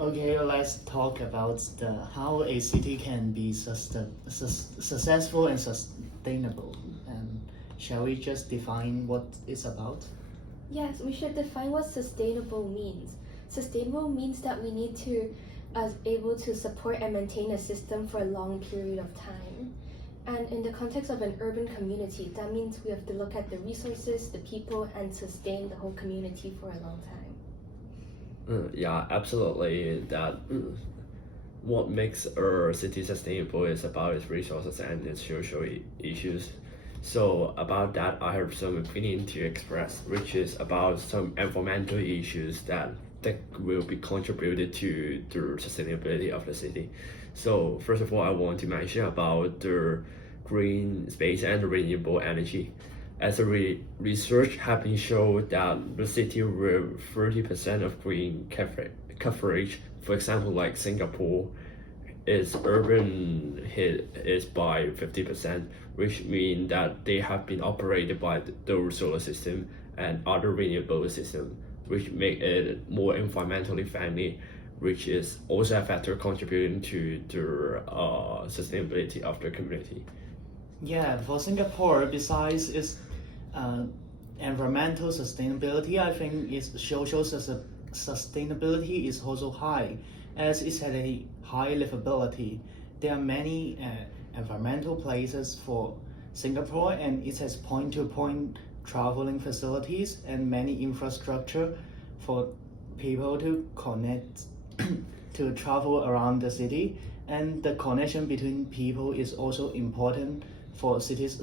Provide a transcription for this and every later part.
Okay, let's talk about the how a city can be successful and sustainable. And shall we just define what it's about? Yes, we should define what sustainable means. Sustainable means that we need to able to support and maintain a system for a long period of time. And in the context of an urban community, that means we have to look at the resources, the people, and sustain the whole community for a long time. Yeah, absolutely. What makes a city sustainable is about its resources and its social issues. So about that, I have some opinion to express, which is about some environmental issues that will be contributed to the sustainability of the city. So first of all, I want to mention about the green space and renewable energy. As a research have been shown that the city with 30% of green coverage, for example, like Singapore, its urban hit is by 50%, which means that they have been operated by the solar system and other renewable system, which make it more environmentally friendly, which is also a factor contributing to the sustainability of the community. Yeah, for Singapore, besides its uh, environmental sustainability, I think its social sustainability is also high, as it has a high livability. There are many environmental places for Singapore, and it has point-to-point traveling facilities and many infrastructure for people to connect to travel around the city. And the connection between people is also important for cities'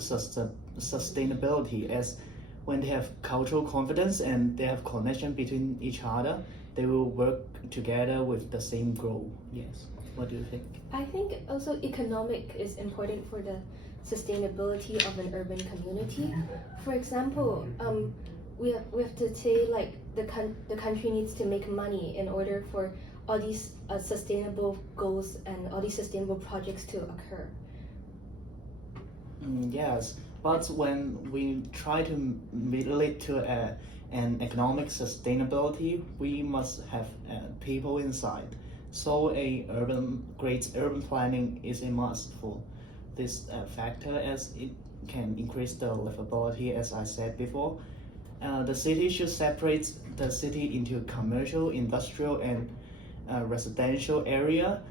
sustainability, as when they have cultural confidence and they have connection between each other, they will work together with the same goal. Yes. What do you think? I think also economic is important for the sustainability of an urban community. For example, we have to say like the country needs to make money in order for all these sustainable goals and all these sustainable projects to occur. Yes, but when we try to relate to an economic sustainability, we must have people inside. So great urban planning is a must for this factor, as it can increase the livability, as I said before. The city should separate the city into commercial, industrial, and residential area.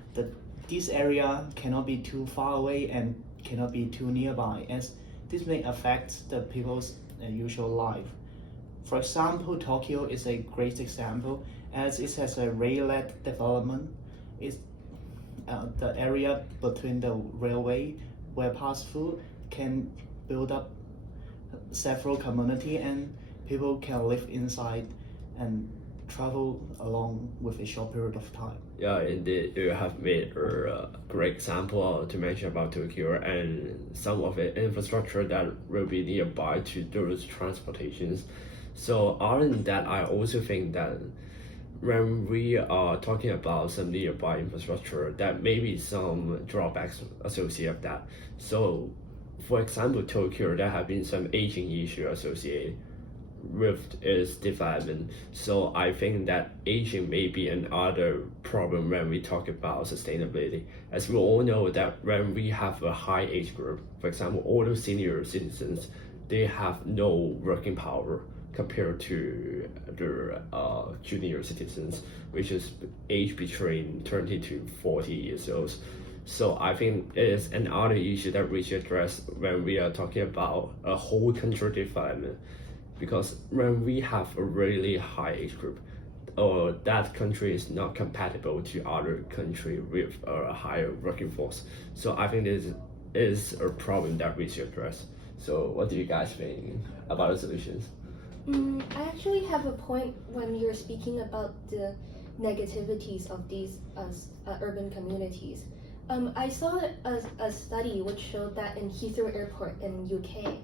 This area cannot be too far away and cannot be too nearby, as this may affect the people's usual life. For example, Tokyo is a great example, as it has a rail-led development. It's the area between the railway where fast food can build up several community, and people can live inside and travel along with a short period of time. Yeah, indeed, you have made a great example to mention about Tokyo and some of the infrastructure that will be nearby to those transportations. So other than that, I also think that when we are talking about some nearby infrastructure, that may be some drawbacks associated with that. So, for example, Tokyo, there have been some aging issue associated with its development. So I think that aging may be another problem when we talk about sustainability. As we all know that when we have a high age group, for example, all the senior citizens, they have no working power compared to the junior citizens, which is age between 20 to 40 years old. So I think it is another issue that we should address when we are talking about a whole country development. Because when we have a really high age group, or that country is not compatible to other country with a higher working force. So I think this is a problem that we should address. So what do you guys think about the solutions? I actually have a point when you're speaking about the negativities of these urban communities. I saw a study which showed that in Heathrow Airport in UK,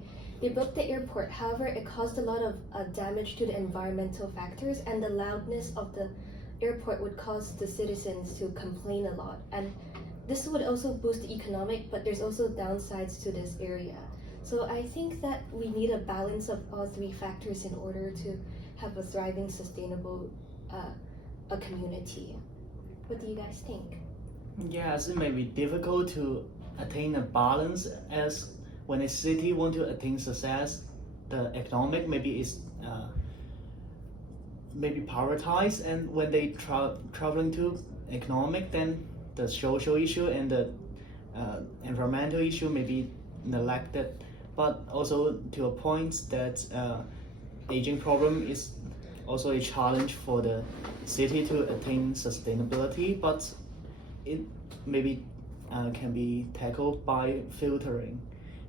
they built the airport. However, it caused a lot of damage to the environmental factors, and the loudness of the airport would cause the citizens to complain a lot. And this would also boost the economic, but there's also downsides to this area. So I think that we need a balance of all three factors in order to have a thriving, sustainable a community. What do you guys think? Yes, it may be difficult to attain a balance as when a city want to attain success, the economic maybe is maybe prioritized, and when they traveling to economic, then the social issue and the environmental issue may be neglected. But also to a point that aging problem is also a challenge for the city to attain sustainability, but it maybe can be tackled by filtering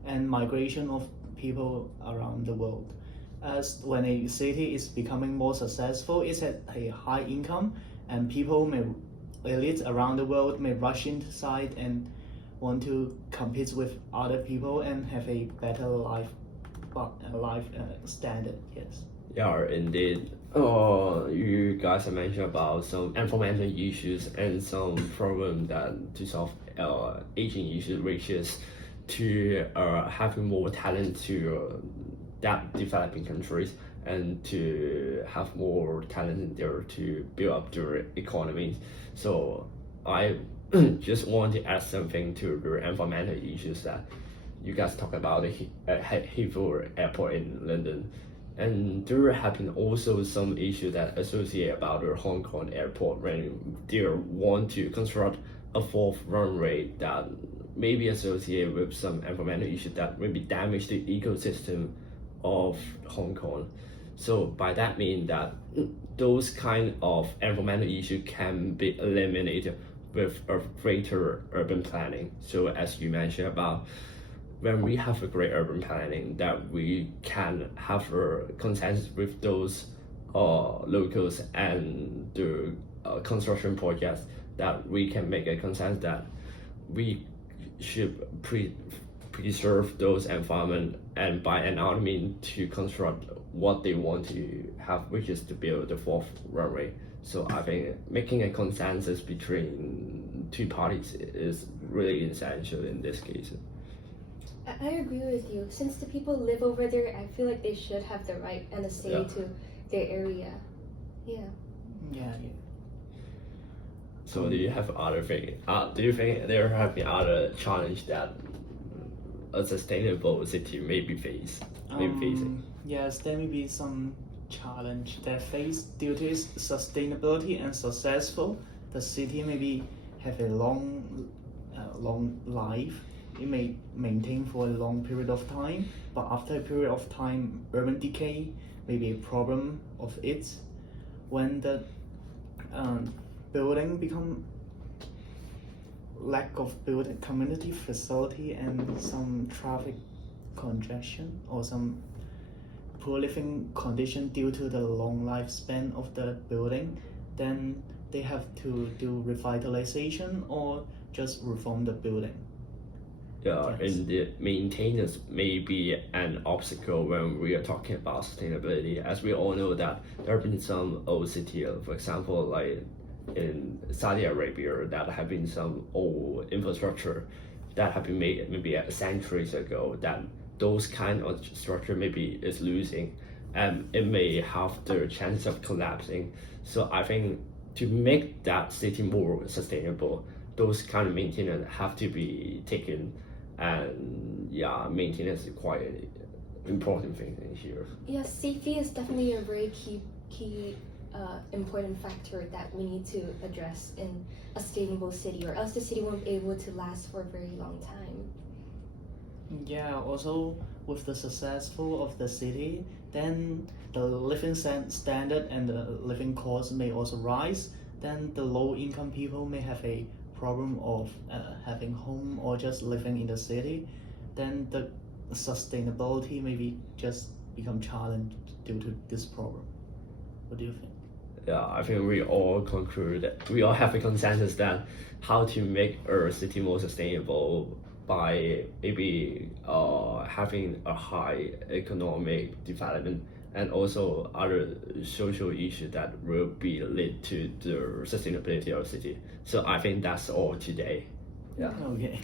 and migration of people around the world. As when a city is becoming more successful, it's at a high income, and people may elites around the world may rush inside and want to compete with other people and have a better life standard. Yes. Yeah, indeed. You guys have mentioned about some environmental issues and some problem that to solve aging issues, which is to having more talent to that developing countries and to have more talent in there to build up their economies. So I just want to add something to the environmental issues that you guys talk about the Heathrow Airport in London. And there have been also some issues that associate about the Hong Kong airport when they want to construct a fourth runway that may be associated with some environmental issues that maybe damage the ecosystem of Hong Kong. So by that mean that those kind of environmental issues can be eliminated with a greater urban planning. So as you mentioned about when we have a great urban planning, that we can have a consensus with those locals and the construction projects, that we can make a consensus that we should preserve those environment, and by another means to construct what they want to have, which is to build the fourth runway. So I think making a consensus between two parties is really essential in this case. I agree with you. Since the people live over there, I feel like they should have the right and a say to their area. Yeah. Yeah. So do you have other thing? Do you think there have been other challenge that a sustainable city may be facing? Yes, there may be some challenge that face due to its sustainability and successful. The city maybe have a long life. It may maintain for a long period of time, but after a period of time, urban decay may be a problem of it. When the building become lack of building community facility and some traffic congestion or some poor living condition due to the long lifespan of the building, then they have to do revitalization or just reform the building. Yeah, and the maintenance may be an obstacle when we are talking about sustainability. As we all know that there have been some old cities, for example, like in Saudi Arabia, that have been some old infrastructure that have been made maybe centuries ago, that those kind of structure maybe is losing and it may have the chance of collapsing. So I think to make that city more sustainable, those kind of maintenance have to be taken, and maintenance is quite an important thing in here. Yes, safety is definitely a very key important factor that we need to address in a sustainable city, or else the city won't be able to last for a very long time. Yeah, also with the successful of the city, then the living standard and the living cost may also rise. Then the low income people may have a problem of having home or just living in the city. Then the sustainability maybe just become challenged due to this problem. What do you think? Yeah, I think we all conclude that we all have a consensus that how to make our city more sustainable by maybe having a high economic development and also other social issues that will be lead to the sustainability of the city. So I think that's all today. Yeah. Okay.